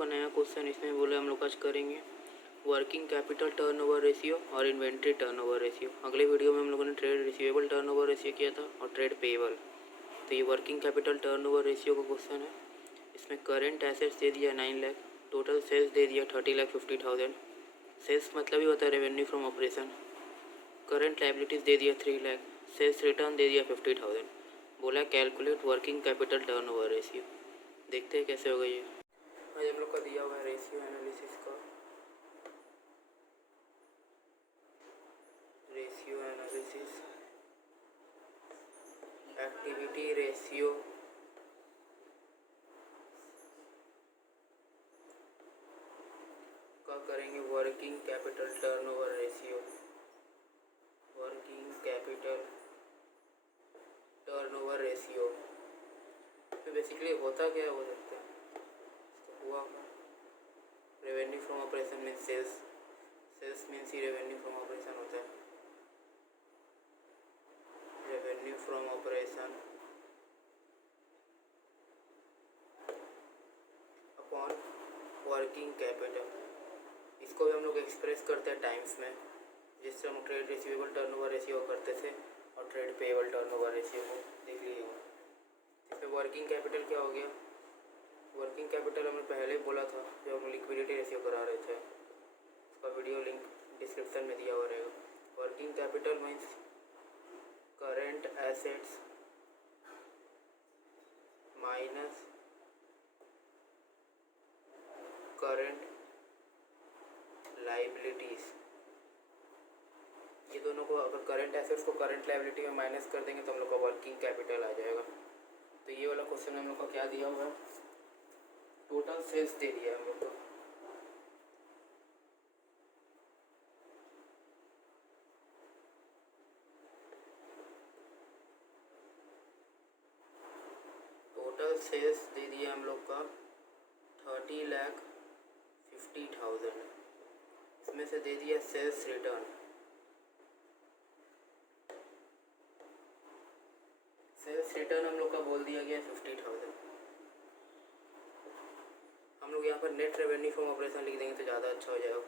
का नया क्वेश्चन। इसमें बोले हम लोग आज करेंगे वर्किंग कैपिटल टर्नओवर रेशियो और इन्वेंट्री टर्नओवर रेशियो। अगले वीडियो में हम लोगों ने ट्रेड रिसीवेबल टर्नओवर रेशियो किया था और ट्रेड पेएबल। तो ये वर्किंग कैपिटल टर्नओवर रेशियो का क्वेश्चन है। इसमें करेंट एसेट्स दे दिया 9 लाख, टोटल सेल्स दे दिया 30,50,000। सेल्स मतलब ही होता है revenue from operation. Current liabilities दे दिया 3 लाख, सेल्स रिटर्न दे दिया 50,000। बोला calculate working capital turnover ratio. देखते हैं कैसे होगा ये। आज हम लोग का दिया हुआ है रेशियो एनालिसिस का। रेशियो एनालिसिस एक्टिविटी रेशियो का करेंगे working capital turnover ratio. Working capital turnover ratio तो बेसिकली होता क्या है वो देखते हैं। तो हुआ revenue from operation means sales, sales means ही रेवेन्यू फ्रॉम ऑपरेशन होता है। Revenue from operation upon working capital, इसको भी हम लोग एक्सप्रेस करते हैं टाइम्स में, जिससे हम ट्रेड रिसीवेबल टर्नओवर रेशियो करते थे और ट्रेड पेएबल टर्नओवर रेशियो को देख लिए। इसमें वर्किंग कैपिटल क्या हो गया, वर्किंग कैपिटल हमने पहले बोला था जब हम लिक्विडिटी रेशियो करा रहे थे, उसका वीडियो लिंक डिस्क्रिप्शन में दिया हुआ रहेगा। Working capital means current assets minus current liabilities. ये दोनों को अगर करंट एसेट्स को करंट लाइबिलिटी में माइनस कर देंगे तो हम लोग का वर्किंग कैपिटल आ जाएगा। तो ये वाला क्वेश्चन हम लोग का क्या दिया हुआ है, टोटल सेल्स दे दिया हम लोग को। टोटल सेल्स दे दिया हम लोग का 30,50,000। इसमें से दे दिया सेल्स रिटर्न, सेल्स रिटर्न हम लोग का बोल दिया गया 50,000। हम लोग यहाँ पर नेट रेवेन्यू फ्रॉम ऑपरेशन लिख देंगे तो ज़्यादा अच्छा हो जाएगा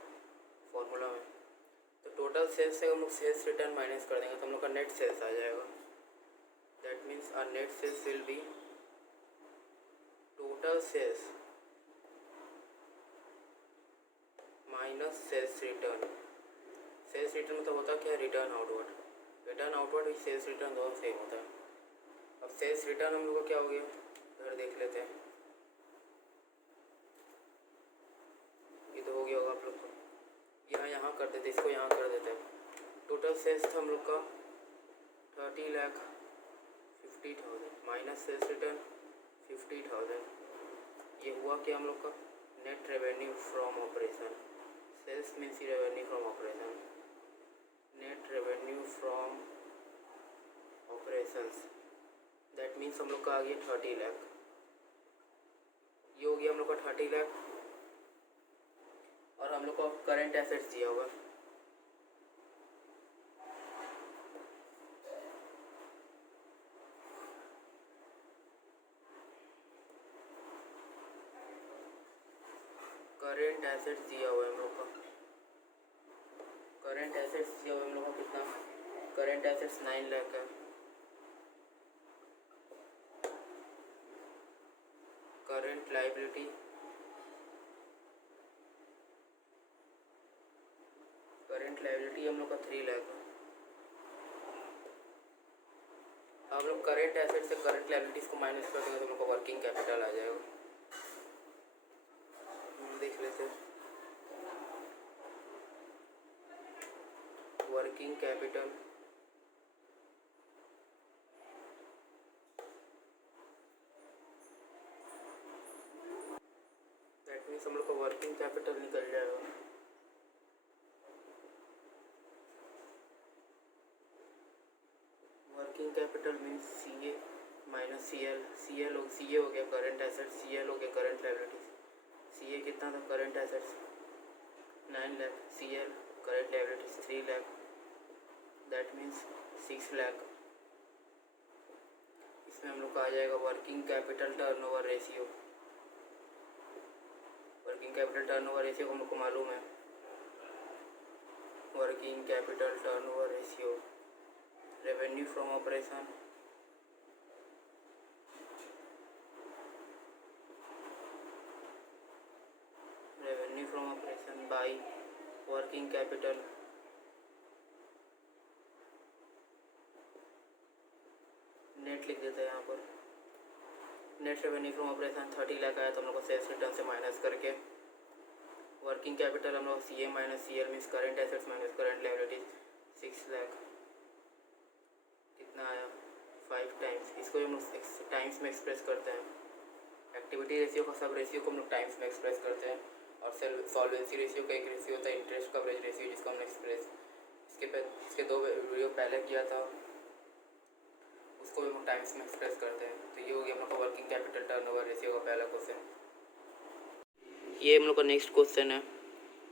फॉर्मूला में। तो टोटल सेल्स से हम लोग सेल्स रिटर्न माइनस कर देंगे तो हम लोग का नेट सेल्स आ जाएगा। That means our net sales will be total sales minus sales return. Sales return मतलब होता क्या है, रिटर्न आउटवर्ड। रिटर्न आउटवर्ड ही सेल्स रिटर्न दोनों सेम होता है। अब सेल्स रिटर्न हम लोग का क्या हो गया, इधर देख लेते हैं। ये तो हो गया होगा आप लोग को, यहाँ कर देते, इसको यहाँ कर देते हैं। टोटल सेल्स था हम लोग का 30,50,000 माइनस सेल्स रिटर्न 50,000। ये हुआ कि हम लोग का net revenue from operation. Sales means ही revenue from operation. Net revenue from operations that means हम लोग का आ गया 30 लाख। ये हो गया हम लोग का 30 लाख। और हम लोग को करंट एसेट्स दिया होगा, करंट एसेट्स दिया हुआ है हम लोग का। करंट एसेट्स दिया हुआ है हम लोग का कितना, करंट एसेट्स 9 लाख है। करंट लाइबिलिटी, करंट लाइबिलिटी हम लोग का 3 लाख है। हम लोग करंट एसेट से करंट लाइबिलिटीज को माइनस कर देंगे तो हम लोग का वर्किंग कैपिटल आ जाएगा। देख लेते हैं वर्किंग कैपिटल दैट मीन्स हम लोग का वर्किंग कैपिटल निकल जाएगा। Working capital means C A minus C L. C ए हो गया करंट एसेट्स, सी एल हो गया करंट लाइबिलिटीज। सी ए कितना था, current assets 9 lakh, C L current liabilities 3 lakh, that means 6 lakh. इसमें हम लोग का आ जाएगा working capital turnover ratio. Working capital turnover ratio को हम लोग को मालूम है, working capital turnover ratio, revenue from operation, revenue from operation by working capital, net लिख देते हैं यहाँ पर। Net revenue from operation 30 lakh आया तो हम लोग को सेल्स रिटर्न से माइनस करके वर्किंग कैपिटल हम लोग C M minus C L means current assets minus current liabilities 6 lakh कितना आया 5 टाइम्स। इसको हम लोग टाइम्स में एक्सप्रेस करते हैं। एक्टिविटी रेशियो का सब रेशियो को हम लोग टाइम्स में एक्सप्रेस करते हैं और सॉल्वेंसी रेशियो का एक रेशियो होता है इंटरेस्ट कवरेज रेशियो जिसको हमने एक्सप्रेस इसके 2 वीडियो पहले किया था, उसको भी हम टाइम्स में एक्सप्रेस करते हैं। तो ये हो गया हम लोग का वर्किंग कैपिटल टर्नओवर रेशियो का पहला क्वेश्चन। ये हम लोग का नेक्स्ट क्वेश्चन है,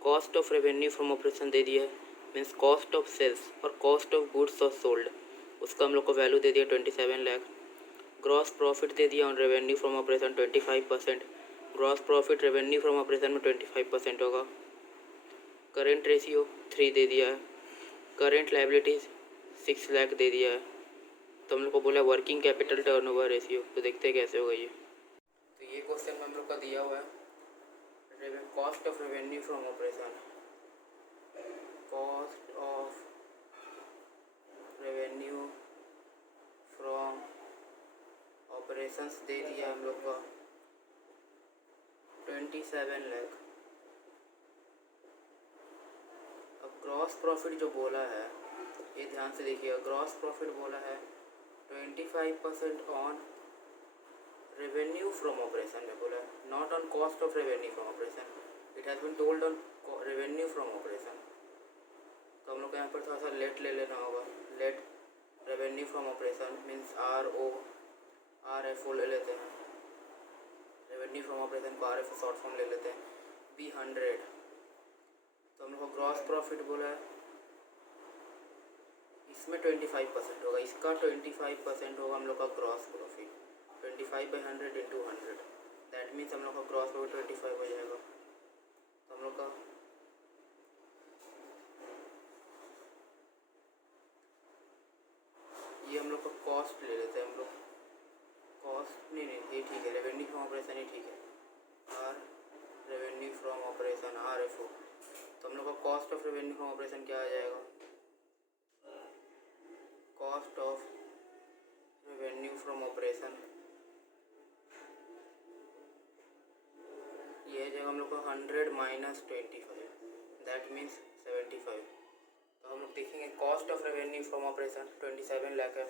cost of revenue from operation दे दिया है मीन्स कॉस्ट ऑफ सेल्स और कॉस्ट ऑफ गुड्स और सोल्ड, उसका हम लोग को वैल्यू दे दिया 27 लाख। ग्रॉस प्रॉफिट दे दिया on revenue from operation 25%, gross profit revenue from operation में 25% होगा। करेंट रेशियो 3 दे दिया है, करेंट लायबिलिटीज़ 6 लाख दे दिया है। तो हम लोग को बोला वर्किंग कैपिटल टर्नओवर रेशियो, तो देखते हैं कैसे होगा ये। तो ये क्वेश्चन में हम लोग का दिया हुआ है cost of revenue from operation, cost of revenue from operations दे दिया हम लोग का 27 लाख। अब ग्रॉस प्रॉफिट जो बोला है ये ध्यान से देखिएगा, ग्रॉस प्रॉफिट बोला है 25% ऑन रेवेन्यू फ्रॉम ऑपरेशन में बोला है, not on cost of revenue from operation. It has been told on revenue from operation. तो हम लोग को यहाँ पर थोड़ा सा लेट ले लेना होगा। Let revenue from operation means RFO ले लेते हैं, रेवेन्यू फ्रॉम ऑपरेशन को RFO शॉर्ट फॉर्म ले लेते हैं, बी 100। तो हम लोग को ग्रॉस प्रॉफिट बोला है, इसमें 25% होगा, इसका 25% होगा हम लोग का ग्रॉस प्रॉफिट। 25/100 × 100 दैट मीन्स हम लोग का ग्रॉस प्रॉफिट 25 हो जाएगा। तो हम लोग का ये हम लोग का कॉस्ट ले लेते हैं, हम लोग कॉस्ट नहीं ये ठीक है, रेवेन्यू फ्रॉम ऑपरेशन ही ठीक है, रेवेन्यू फ्रॉम ऑपरेशन RFO। तो हम लोग का cost of revenue from operation क्या आ जाएगा, cost of revenue from operation ये है जब हम लोग का 100 - 25 दैट मीन्स 75। तो हम लोग देखेंगे cost of revenue from operation 27 lakh है,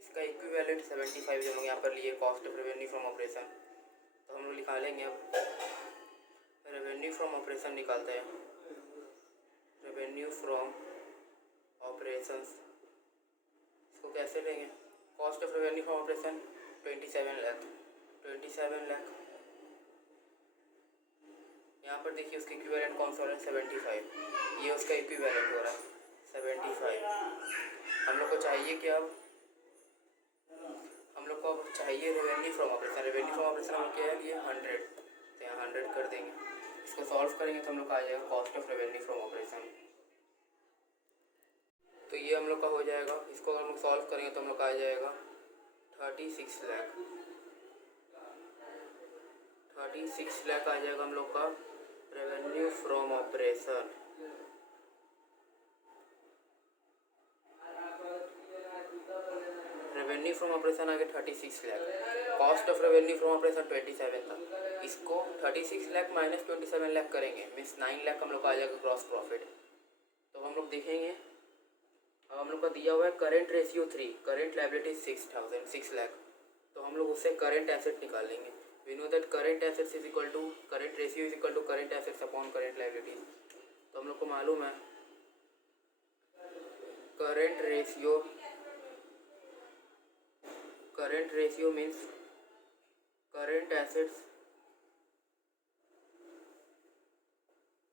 इसका इक्विवेलेंट 75 जो हम लोग यहाँ पर लिए cost of revenue from operation. तो हम लोग निकालेंगे, अब रेवेन्यू फ्रॉम ऑपरेशन निकालते हैं, रेवेन्यू फ्रॉम ऑपरेशंस इसको कैसे लेंगे, cost of revenue from operation 27 lakh, 27 lakh यहाँ पर देखिए उसका इक्विवेलेंट कौन सा हो रहा है 75, ये उसका इक्विवेलेंट हो रहा है 75। हम लोग को चाहिए कि अब हम लोग को अब चाहिए revenue from operation, revenue from operation हम लोग क्या है ये 100, तो यहाँ 100 कर देंगे। इसको सॉल्व करेंगे तो हम लोग का आ जाएगा cost of revenue from operation. तो ये हम लोग का हो जाएगा, इसको हम लोग सॉल्व करेंगे तो हम लोग का आ जाएगा 36 लाख, 36 लाख आ जाएगा हम लोग का revenue from operation. Revenue from operation आ गया 36 lakh, cost of revenue from operation 27 था, इसको 36 लाख माइनस 27 लाख करेंगे मीन्स 9 लाख हम लोग का आ जाएगा ग्रॉस प्रॉफिट। तो हम लोग देखेंगे, अब हम लोग का दिया हुआ है current ratio 3, current liability 6 lakh, तो हम लोग उससे करेंट एसेट निकाल लेंगे। We know that current assets is equal to current ratio is equal to current assets upon current liabilities. तो हम लोग को मालूम है current ratio means current assets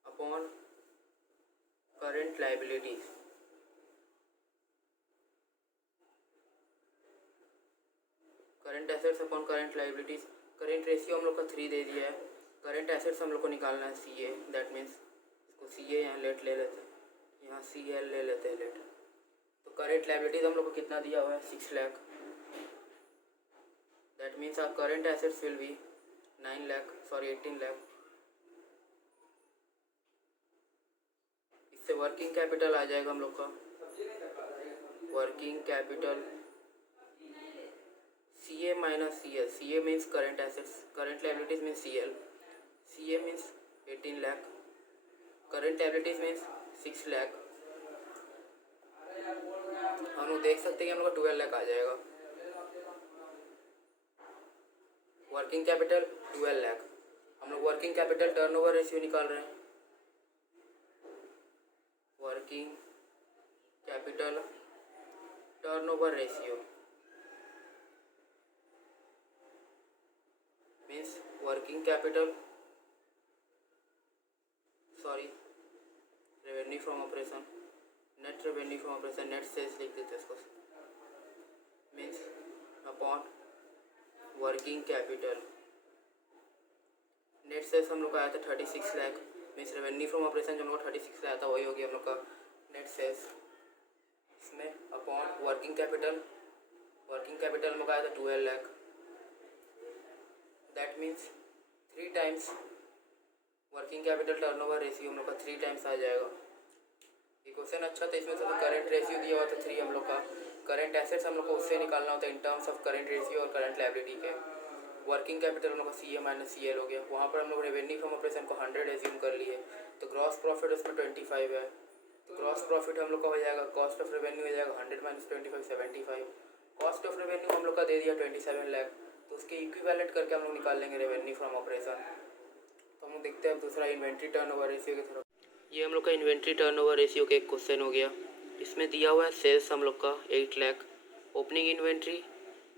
upon current liabilities. Current assets upon current liabilities, current ratio हम लोग का 3 दे दिया है, करंट एसेट्स हम लोग को निकालना है सी ए, दैट मीन्स इसको सी ए यहाँ लेट ले लेते हैं, यहाँ सी एल ले लेते हैं लेट। तो करंट लायबिलिटीज हम लोग को कितना दिया हुआ है 6 lakh, that means our current assets will be 18 lakh. इससे वर्किंग कैपिटल आ जाएगा हम लोग का, working capital C A minus C L. C A means current assets, current liabilities means C L, C A means 18 lakh, current liabilities means 6 lakh. हम लोग देख सकते हैं कि हम लोग का 12 लाख आ जाएगा। Working capital 12 lakh. हम लोग वर्किंग कैपिटल टर्नओवर रेशियो निकाल रहे हैं, working capital turnover ratio means working capital revenue from operation, net revenue from operation, net sales लिख देते हैं इसको, means upon working capital. Net sales हम लोग का आया था 36 lakh, means revenue from operation जो हम लोग 36 आया था वही हो गया हम लोग का नेट सेल्स। इसमें upon working capital, working capital हम लोग का आया था 12 lakh, that means 3 times working capital turnover ratio हम लोग का 3 टाइम्स आ जाएगा। ये क्वेश्चन अच्छा था, इसमें तो करंट रेशियो दिया हुआ था 3 हम लोग का, करंट एसेट्स हम लोग को उससे निकालना होता है in terms of current ratio और करंट लायबिलिटी के। वर्किंग कैपिटल हम लोग का सी ए माइनस सी एल हो गया, वहाँ पर हम लोग रेवेन्यू फ्रॉम ऑपरेशन को 100 एज्यूम कर लिए, तो ग्रॉस प्रॉफिट उसमें 25 है, तो ग्रॉस प्रॉफिट हम लोग का हो जाएगा, कॉस्ट ऑफ रेवेन्यू हो जाएगा 100 माइनस 25 75, कॉस्ट ऑफ रेवेन्यू हम लोग का दे दिया 27 लाख, तो उसके इक्विवेलेंट करके हम लोग निकाल लेंगे रेवेन्यू फ्रॉम ऑपरेशन। तो हम लोग देखते हैं दूसरा इन्वेंट्री टर्नओवर रेशियो की तरफ। ये हम लोग का इन्वेंट्री टर्नओवर रेशियो का एक क्वेश्चन हो गया। इसमें दिया हुआ है सेल्स हम लोग का 8 lakh, opening inventory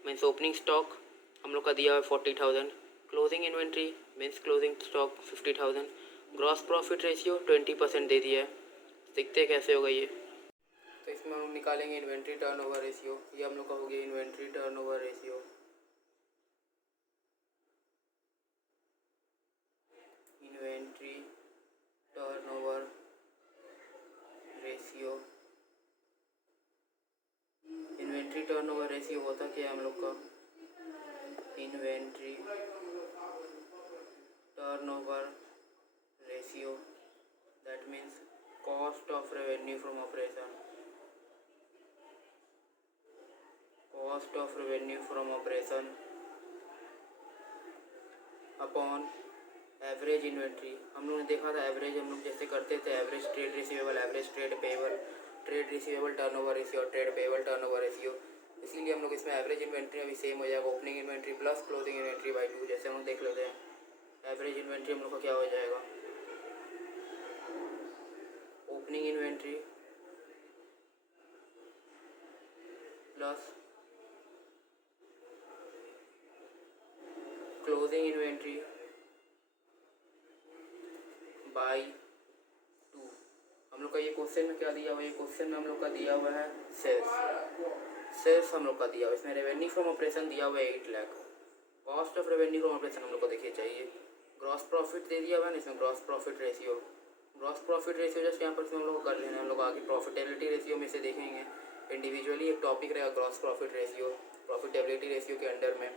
means opening stock हम लोग का दिया हुआ है 40,000, closing inventory means closing stock 50,000, gross profit ratio 20% दे दिया है। देखते हैं कैसे होगा ये। तो इसमें हम निकालेंगे इन्वेंट्री टर्नओवर रेशियो, ये हम लोग का हो गया inventory turnover ratio, inventory turnover ratio. Inventory turnover ratio होता क्या है हम लोग का, inventory turnover ratio that means cost of revenue from operation, cost of revenue from operation upon average inventory. हम लोगों ने देखा था एवरेज हम लोग जैसे करते थे, average trade receivable, average trade payable, trade receivable turnover ratio और ट्रेड पेएबल टर्नओवर रेशियो। इसीलिए हम लोग इसमें एवरेज इन्वेंट्री अभी सेम हो जाएगा, opening inventory plus closing inventory by 2। जैसे हम लोग देख लेते हैं एवरेज इन्वेंट्री हम लोग का क्या हो जाएगा, opening inventory plus closing inventory by 2। हम लोग का ये क्वेश्चन में क्या दिया हुआ है, ये क्वेश्चन में हम लोग का दिया हुआ है सेल्स, सेल्स हम लोग का दिया हुआ है, इसमें रेवेन्यू फ्रॉम ऑपरेशन दिया हुआ है 8 lakh, cost of revenue from operation हम लोग को देखिए चाहिए, ग्रॉस प्रॉफिट दे दिया हुआ है ना इसमें, gross profit ratio, gross profit ratio just यहाँ पर इसमें हम लोग को कर लेना है। हम लोग आगे प्रॉफिटेबिलिटी रेशियो में से देखेंगे, इंडिविजुअली एक टॉपिक रहेगा gross profit ratio profitability ratio के अंडर में,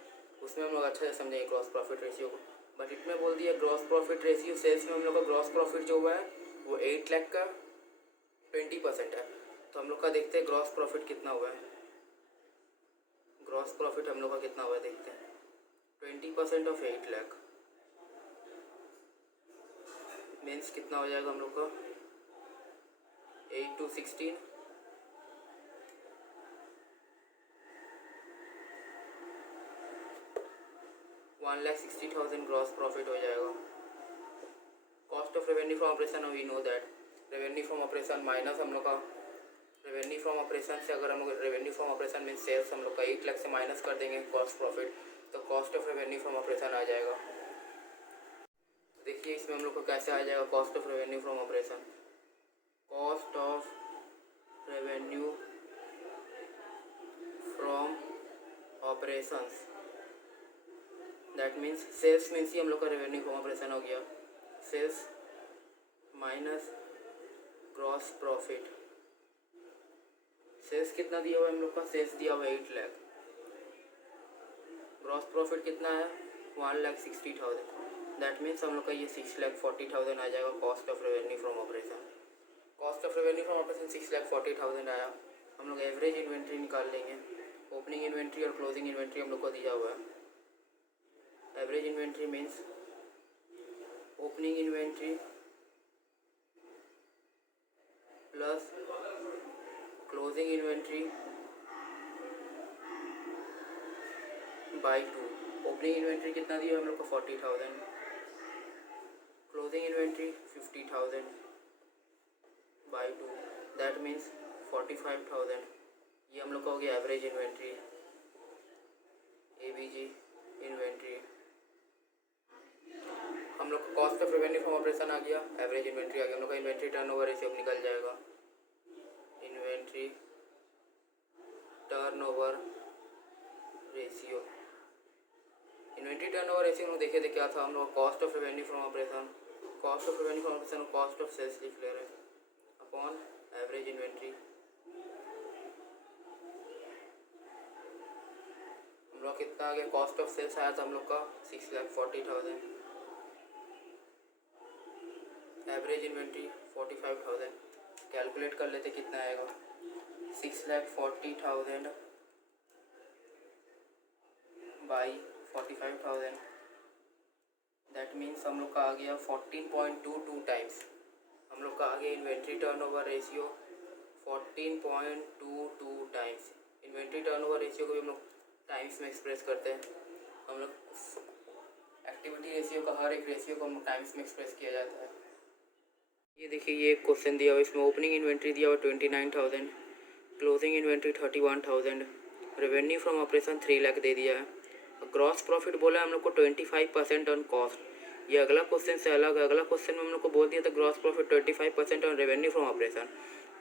उसमें हम लोग अच्छा से समझेंगे ग्रॉस प्रॉफिट रेशियो को। बट इसमें बोल दिया ग्रॉस प्रॉफिट रेशियो, सेल्स में हम लोग का ग्रॉस प्रॉफिट जो हुआ है वो 8 लाख का 20% है, तो हम लोग का देखते हैं ग्रॉस प्रॉफिट कितना हुआ है, ग्रॉस प्रॉफिट हम लोग का कितना हुआ है देखते हैं, 20% ऑफ 8 लाख मीन्स कितना हो जाएगा हम लोग का 8 to 16 1,60,000 ग्रॉस प्रॉफिट हो जाएगा। Cost of revenue from operation we know that revenue from operation minus हम लोग का रेवेन्यू फ्रॉम ऑपरेशन से, अगर हम लोग revenue from operation mean sales हम लोग का 8 लाख से माइनस कर देंगे कॉस्ट प्रॉफिट, तो cost of revenue from operation आ जाएगा। देखिए इसमें हम लोग को कैसे आ जाएगा cost of revenue from operation, cost of revenue from operations that means sales means ही हम लोग का रेवेन्यू फ्रॉम ऑपरेशन हो गया। Sales minus gross profit. Sales कितना दिया हुआ है हम लोग का? सेल्स दिया हुआ है 8 लाख। ग्रॉस प्रॉफिट कितना है? 1,60,000। दैट मीन्स हम लोग का ये 6,40,000 आ जाएगा cost of revenue from operation. Cost of revenue from operation 6,40,000 आया। हम लोग एवरेज इन्वेंट्री निकाल लेंगे। ओपनिंग इन्वेंट्री और क्लोजिंग इन्वेंट्री हम लोग को दिया हुआ है। Average inventory means opening inventory plus closing inventory by 2। Opening inventory कितना दिया हम लोग को? 40,000। Closing inventory 50,000 by 2। That means 45,000। ये हम लोग का हो गया एवरेज इन्वेंट्री, एबीजी इन्वेंट्री। हम लोग का cost of revenue from operation आ गया, एवरेज इन्वेंट्री आ गया। हम लोग का इन्वेंट्री टर्नओवर रेशियो निकल जाएगा। Inventory turnover ratio, inventory turnover ratio हम लोग देखे थे क्या था? हम लोग cost of revenue from operation, cost of revenue from operation cost of sales लिख ले रहे अपॉन एवरेज इन्वेंट्री। हम लोग कितना आ गया? कॉस्ट ऑफ सेल्स आया था हम लोग का 6,40,000। Average inventory 45,000। कैलकुलेट कर लेते कितना आएगा? 6,40,000 बाई 45,000। दैट मीन्स हम लोग का आ गया 14.22 टाइम्स। हम लोग का आ गया inventory turnover ratio 14.22 times. Inventory turnover ratio को भी हम लोग टाइम्स में एक्सप्रेस करते हैं। हम लोग एक्टिविटी रेशियो का हर एक रेशियो को हम लोग टाइम्स में एक्सप्रेस किया जाता है। ये देखिए, ये एक क्वेश्चन दिया हुआ है, इसमें ओपनिंग इन्वेंट्री दिया हुआ 29,000, closing inventory 31,000, revenue from operation 3 lakh दे दिया है। ग्रॉस प्रॉफिट बोला है हम लोग को 25% ऑन कॉस्ट। ये अगला क्वेश्चन से अलग है। अगला क्वेश्चन में हम लोग को बोल दिया था gross profit 25% on revenue from operation,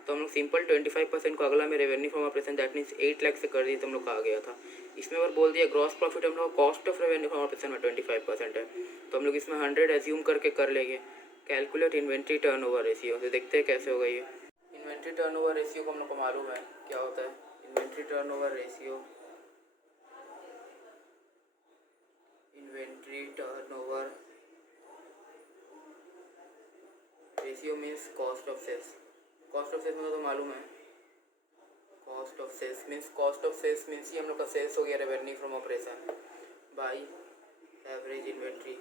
तो हम लोग सिंपल 25% को अगला में revenue from operation that means 8 lakh से कर दिए तो हम लोग का आ गया था। इसमें अगर बोल दिया ग्रॉस प्रॉफिट हम लोग cost of revenue from operation में 25% है, तो हम लोग इसमें 100 एज्यूम करके कर लेंगे। कैलकुलेट इन्वेंट्री टर्नओवर रेशियो, तो देखते हैं कैसे होगा ये। इन्वेंट्री टर्नओवर रेशियो को हम लोग को मालूम है क्या होता है। Inventory turnover ratio, inventory turnover ratio means cost of sales. Cost of sales मतलब तो मालूम है, cost of sales means, cost of sales means ही हम लोग का सेल्स हो गया revenue from operation by average inventory.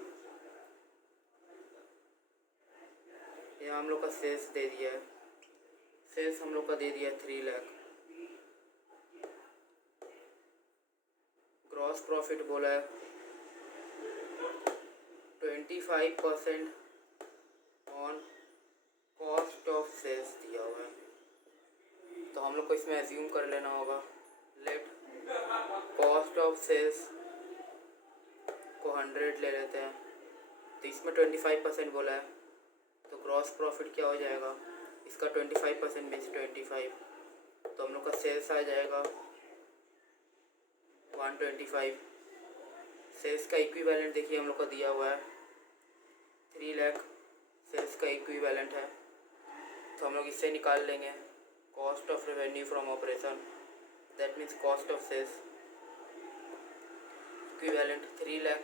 यहाँ हम लोग का सेल्स दे दिया है, सेल्स हम लोग का दे दिया 3 लाख। ग्रॉस प्रॉफिट बोला है 25% ऑन कॉस्ट ऑफ सेल्स दिया हुआ है, तो हम लोग को इसमें एज्यूम कर लेना होगा। लेट कॉस्ट ऑफ सेल्स को 100 ले लेते हैं, तो इसमें 25% बोला है, तो ग्रॉस प्रॉफिट क्या हो जाएगा इसका? 25% मीन्स 25, तो हम लोग का सेल्स आ जाएगा 125। सेल्स का इक्विवेलेंट देखिए हम लोग का दिया हुआ है 3 लाख, सेल्स का इक्विवेलेंट है, तो हम लोग इससे निकाल लेंगे cost of revenue from operation that means cost of sales. Equivalent 3 lakh,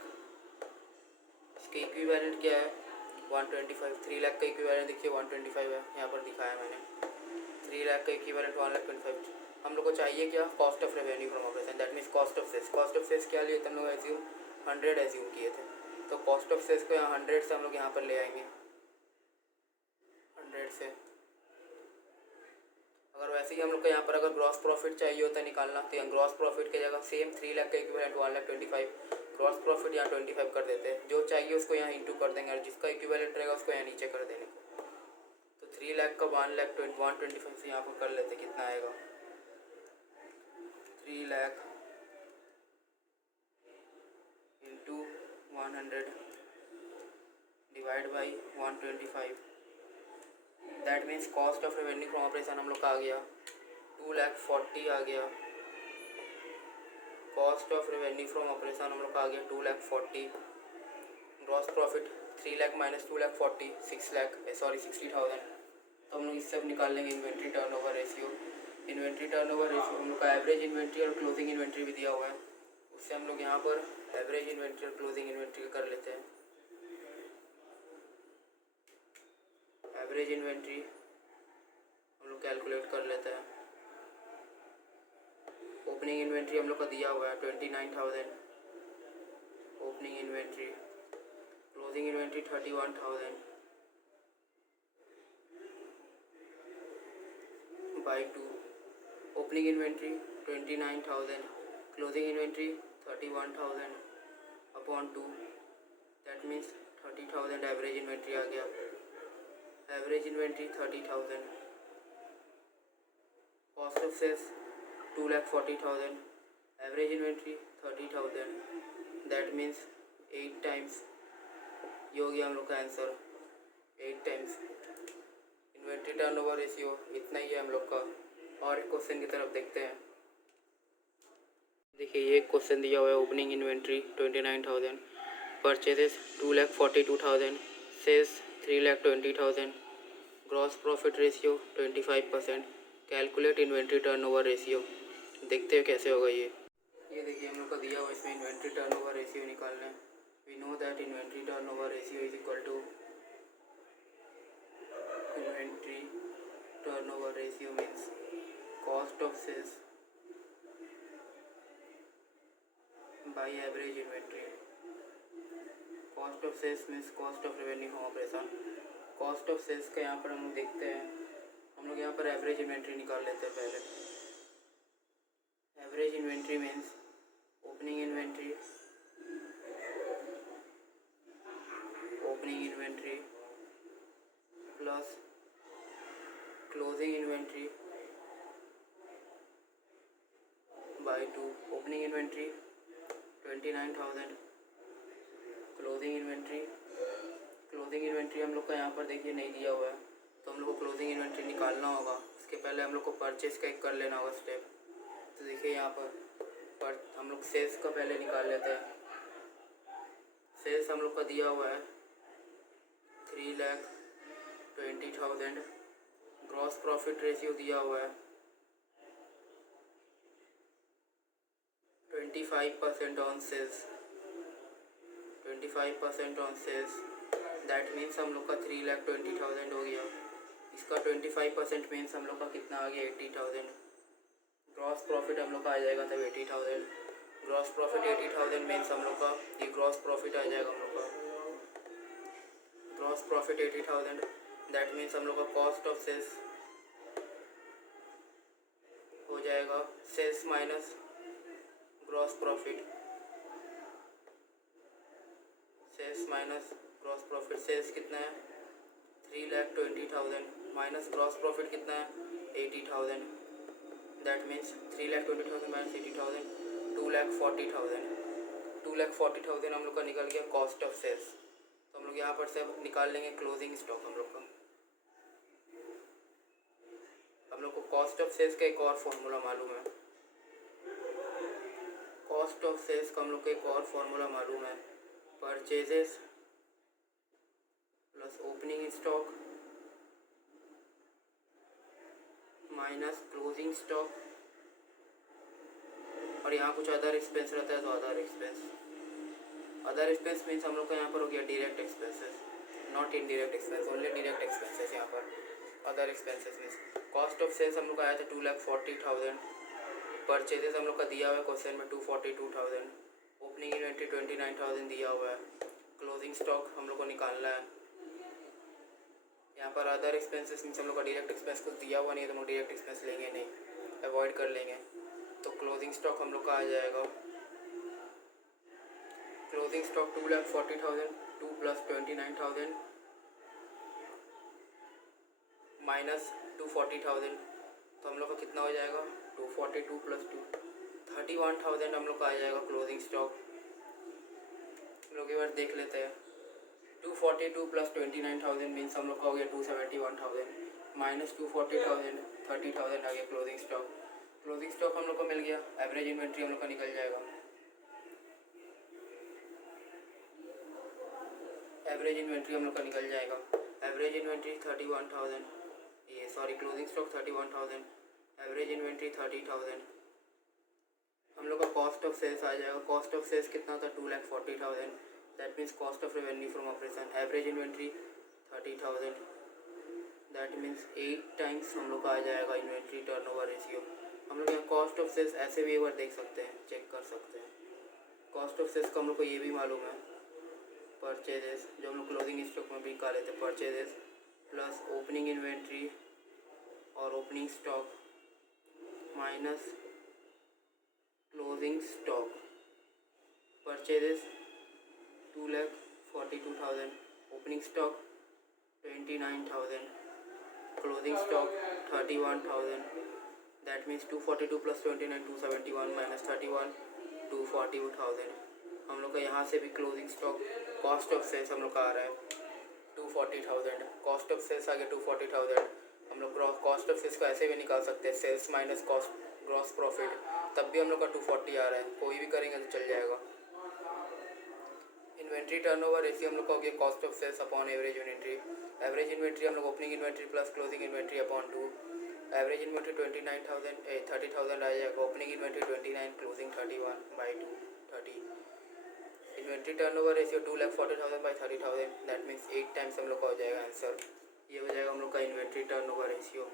इसके इक्विवेलेंट क्या है 125। 3 लाख का इक्विवेलेंट देखिए 125 है, यहाँ पर दिखाया मैंने। 3 लाख का इक्विवेलेंट 1,25,000। हम लोग को चाहिए क्या? Cost of revenue from operation that means cost of sales. Cost of sales क्या लिए थे हम लोग? एज्यूम 100 एज्यूम किए थे, तो कॉस्ट ऑफ सेल्स को यहाँ 100 से हम लोग यहाँ पर ले आएंगे। 100 से अगर वैसे ही हम लोग को यहाँ पर अगर ग्रॉस प्रॉफिट चाहिए होता है निकालना, तो यहाँ ग्रॉस प्रॉफिट की जगह सेम 3 लाख का इक्विवेलेंट 1,25,000, ग्रॉस प्रॉफिट यहाँ 25 कर देते हैं। जो चाहिए उसको यहाँ इंटू कर देंगे और जिसका इक्विवेलेंट रहेगा उसको यहाँ नीचे कर देंगे। तो 3 लाख का 1,25,000 से यहाँ पर कर लेते कितना आएगा? 3 lakh into 100 divide by 125, that means cost of revenue from operation हम लोग का आ गया 2,40,000 आ गया। Cost of revenue from operation हम लोग का आ गया 2,40,000। Gross profit 3 lakh minus 2,40,000 60,000। तो हम लोग इससे अब निकाल लेंगे inventory turnover ratio. Inventory turnover ratio हम लोग का एवरेज इन्वेंट्री और क्लोजिंग इन्वेंट्री भी दिया हुआ है, उससे हम लोग यहाँ पर एवरेज इन्वेंट्री और क्लोजिंग इन्वेंट्री कर लेते हैं। एवरेज इन्वेंट्री हम लोग कैलकुलेट कर लेते हैं। ओपनिंग इन्वेंट्री हम लोग का दिया हुआ है 29,000 opening inventory. Closing inventory 31,000 by 2। Opening inventory 29,000, closing inventory 31,000 upon 2, that means 30,000 average inventory आ गया। Average inventory 30,000। Cost of sales 2,40,000, average inventory 30,000, that means 8 times. ये हो गया हम लोग का answer, 8 times. Inventory turnover ratio इतना ही है हम लोग का। और एक क्वेश्चन की तरफ देखते हैं। देखिए ये क्वेश्चन दिया हुआ है, opening inventory 29,000, purchases 2,42,000, sales 3,20,000, gross profit ratio 25%, calculate inventory turnover ratio. देखते हैं कैसे होगा ये देखिए हम लोग का दिया हुआ इसमें इन्वेंट्री टर्नओवर रेशियो निकालना है। We know that inventory turnover ratio is equal to inventory turnover ratio means cost of sales by average inventory. Cost of sales means cost of revenue from operation. Cost of sales का यहाँ पर हम लोग देखते हैं, हम लोग यहाँ पर एवरेज इन्वेंट्री निकाल लेते हैं पहले। Average inventory means opening inventory plus closing inventory by 2। Opening inventory 29,000, closing inventory हम लोग का यहाँ पर देखिए नहीं दिया हुआ है, तो हम लोग को क्लोजिंग इन्वेंट्री निकालना होगा। उसके पहले हम लोग को परचेज का एक कर लेना होगा स्टेप। तो देखिए यहाँ पर हम लोग सेल्स का पहले निकाल लेते हैं। सेल्स हम लोग का दिया हुआ है 3,20,000। ग्रॉस प्रॉफिट रेशियो दिया हुआ है 25% on sales, 25% on sales, that means हम लोग का 3,20,000 हो गया। इसका 25% मीन्स हम लोग का कितना आ गया 80,000। ग्रॉस प्रॉफिट हम लोग का आ जाएगा तब 80,000। ग्रॉस प्रॉफिट 80,000 मीन्स हम लोग का ये ग्रॉस प्रॉफिट आ जाएगा हम लोग का। ग्रॉस प्रॉफिट 80,000, दैट मीन्स हम लोग का कॉस्ट ऑफ सेल्स हो जाएगा sales minus gross profit. Sales minus gross profit, sales कितना है 3,20,000 माइनस ग्रॉस प्रॉफिट कितना है 80,000, दैट मीन्स 3,20,000 माइनस 80,000 2,40,000। 2,40,000 हम लोग का निकल गया कॉस्ट ऑफ सेल्स। तो हम लोग यहाँ पर से निकाल लेंगे क्लोजिंग स्टॉक। हम लोग को कॉस्ट ऑफ सेल्स का एक और फॉर्मूला मालूम है। कॉस्ट ऑफ सेल्स का हम लोग को एक और फॉर्मूला मालूम है, purchases plus opening stock minus closing stock, और यहाँ कुछ अदर एक्सपेंस रहता है तो other expense. Other expense means हम लोग का यहाँ पर हो गया direct expenses, not indirect expense, only direct expenses यहाँ पर। Other expenses means cost of sales हम लोग का आया था 2,40,000। परचेजेस हम लोग का दिया हुआ है क्वेश्चन में 242,000। ओपनिंग इन्वेंट्री 29,000 दिया हुआ है। क्लोजिंग स्टॉक हम लोग को निकालना है। यहाँ पर अदर एक्सपेंसेस मीन्स हम लोग का डायरेक्ट एक्सपेंस कुछ दिया हुआ नहीं है तो हम लोग डायरेक्ट एक्सपेंस लेंगे नहीं, अवॉइड कर लेंगे। तो क्लोजिंग स्टॉक हम लोग का आ जाएगा, क्लोजिंग स्टॉक 2,40,000, 2 प्लस 29,000 माइनस 240,000, तो हम लोग का कितना हो जाएगा 242 प्लस 2 31,000 हम लोग का आ जाएगा क्लोजिंग स्टॉक। हम लोग एक बार देख लेते हैं। 242 प्लस 29,000 मीन्स हम लोग का हो गया 271,000 माइनस 240,000 30,000 आ गया क्लोजिंग स्टॉक। क्लोजिंग स्टॉक हम लोग को मिल गया, एवरेज इन्वेंट्री हम लोग का निकल जाएगा। एवरेज इन्वेंट्री हम लोग का निकल जाएगा। एवरेज इन्वेंट्री 31,000, ये sorry closing stock 31,000, average inventory 30,000। हम लोग का कॉस्ट ऑफ सेल्स आ जाएगा। कॉस्ट ऑफ सेल्स कितना था? 2,40,000। That means cost of revenue from operation. Average inventory 30,000, that means 8 times हम लोग का आ जाएगा इन्वेंट्री टर्नओवर रेशियो। हम लोग यहाँ कॉस्ट ऑफ सेल्स ऐसे भी एक बार देख सकते हैं, चेक कर सकते हैं। कॉस्ट ऑफ सेल्स का हम लोग को ये भी मालूम है, परचेजेस जो हम लोग क्लोजिंग स्टॉक में भी निकाले थे, परचेजेस प्लस ओपनिंग इन्वेंट्री और opening stock minus closing stock. Purchases 2,42,000, opening stock 29,000, closing stock 31,000। That means 242 plus 29 271 minus 31 242,000। हम लोग का यहाँ से भी closing stock cost of sales हम लोग का आ रहा है 240,000। कॉस्ट ऑफ सेल्स आ गया 240,000। हम लोग कॉस्ट ऑफ सेल्स को ऐसे भी निकाल सकते हैं, sales minus cost gross profit, तब भी हम लोग का 240 आ रहा है। कोई भी करेंगे तो चल जाएगा। इन्वेंट्री टर्नओवर रेशियो हम लोग का हो गया cost of sales upon average inventory. Average inventory हम लोग opening inventory plus closing inventory upon 2। Average inventory 30,000 आ जाएगा। Opening inventory 29, closing 31/2 30। Inventory turnover ratio 2,40,000 by 30,000, that means 8 times हम लोग का हो जाएगा आंसर। ये हो जाएगा हम लोग का इन्वेंट्री टर्नओवर रेशियो।